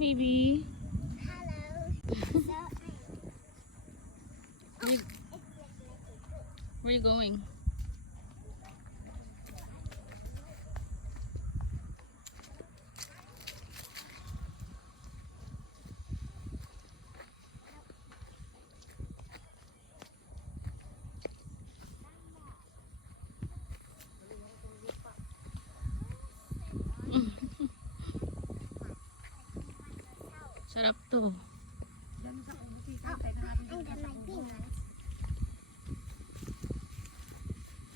Baby. Hello. Where you going? Sarap to. I'm gonna like peanuts.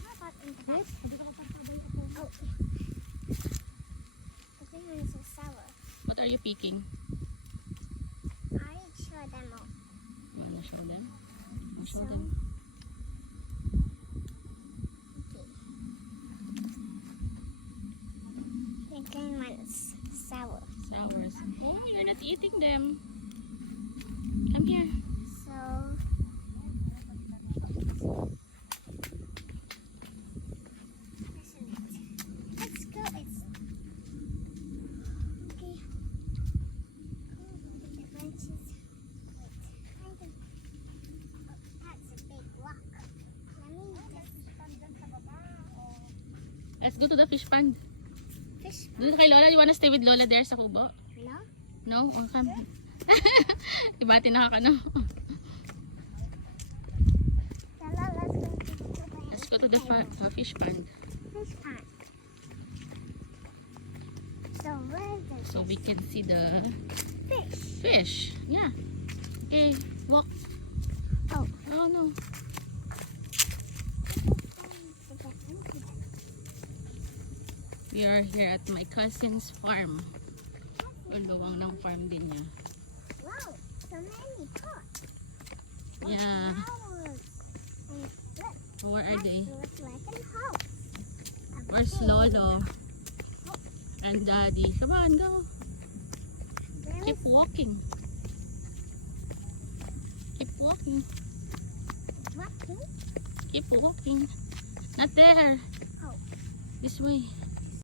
How about in the back? Oh. The peanuts are sour. What are you picking? I show them all. You wanna show them? I'll show So, them. okay. The green one's sour. Sours. Oh, you're not eating them. Come here. So, isn't it? Let's go. It's okay. Oh, the branches. Wait, I think that's a big rock. Let me Let's go to the fish pond. fish. Doon kay Lola. You wanna stay with Lola there sa kubo? No? No? Oh, come. Ibati na ka, no? Let's go to Let's go to the the fish pond. fish pond. So where's the So we can see the fish? fish. Yeah. Okay, walk. Oh. Oh no. We are here at my cousin's farm. Luwang ng farm din niya. Wow, so many pots. Yeah. Flowers. And look, Where are they? looks like a house. Where's Lolo? And Daddy? Come on, go. Keep walking. Keep walking. Walking. Keep walking. Not there. Oh. This way.